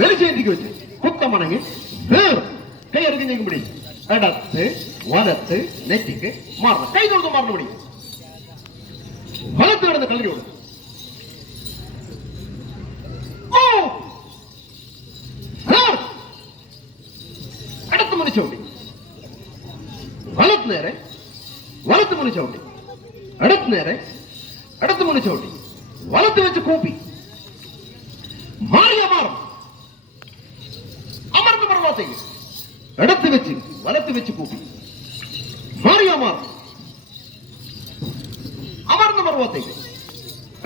வெளிச்சேந்திக்கு வச்சு குத்தமணங்கி கை அறுக்க நீக்க முடியும். இடத்து வலத்து நெத்திக்கு மாறணும். கை தொழுது மாறணும் முடியும். வலத்து கிடந்த கல்லறி விடும். இடத்து மணி சவுண்டி வலத்து நேர வலத்து மணி சவுண்டி இடத்து நேர இடத்து மணி சவுண்டி வலத்து வச்சு கூப்பி மாறிய மாறும். அமர்ந்து பரவாத்தைங்க இடத்து வச்சு வலத்து வச்சு கூப்பி மாறிய மாறும். அமர்ந்து பரவாத்தைங்க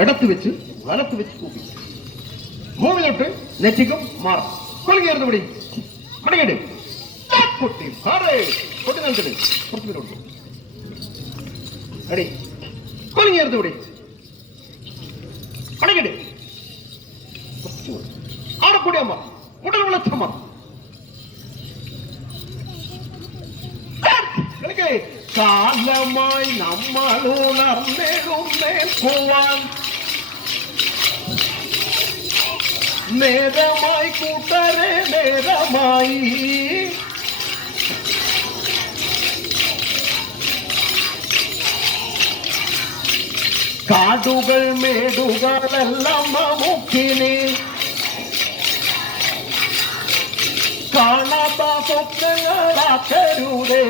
இடத்து வச்சு வலத்து வச்சு கூப்பி மூவிலிட்டு நெற்றிக்கும் மாறும். கொள்கை இருந்தபடி மணிகேடு கொட்டி பாரு கொட்டி நிறுத்தது கொடுத்து அடி கொள்கை இருந்தபடி மணிகேடு ஆடக்கூடிய அம்மா உடல் வளர்த்தம்மா காலமாய் நம்மளுணர்ந்தேடும் மேற்குவான் நேரமாய் கூட்டரே நேரமாய் കാടുകൾ മേടുകളെല്ലാം നമുക്കിനി കാണാത്ത സ്വപ്നങ്ങളാക്കരുതേ.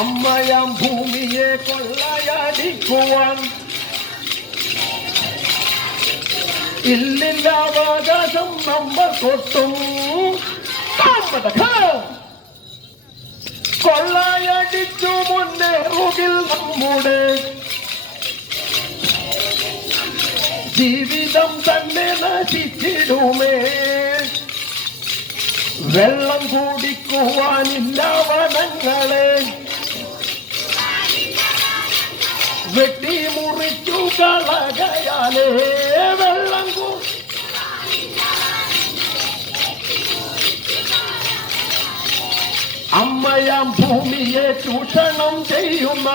അമ്മയാം ഭൂമിയെ കൊള്ളയടിക്കുവാൻ ഇല്ലില്ലാവകാശം നമ്മൾ കൊട്ടും. കൊള്ളയടിച്ചു മുന്നേറുകിൽ നമ്മുടെ ജീവിതം തന്നെ നശിച്ചിടുമേ. വെള്ളം കുടിക്കുവാനില്ല വനങ്ങളെ വെട്ടി മുറിച്ചു കളകയാലേ. വെള്ളം അമ്മയാം ഭൂമിയെ ചൂഷണം ചെയ്യുന്ന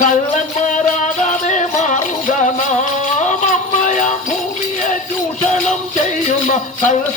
കള്ളന്മാരാകാതെ മാറുക നാം. അമ്മയാം ഭൂമിയെ ചൂഷണം ചെയ്യുന്ന കള്ളൻ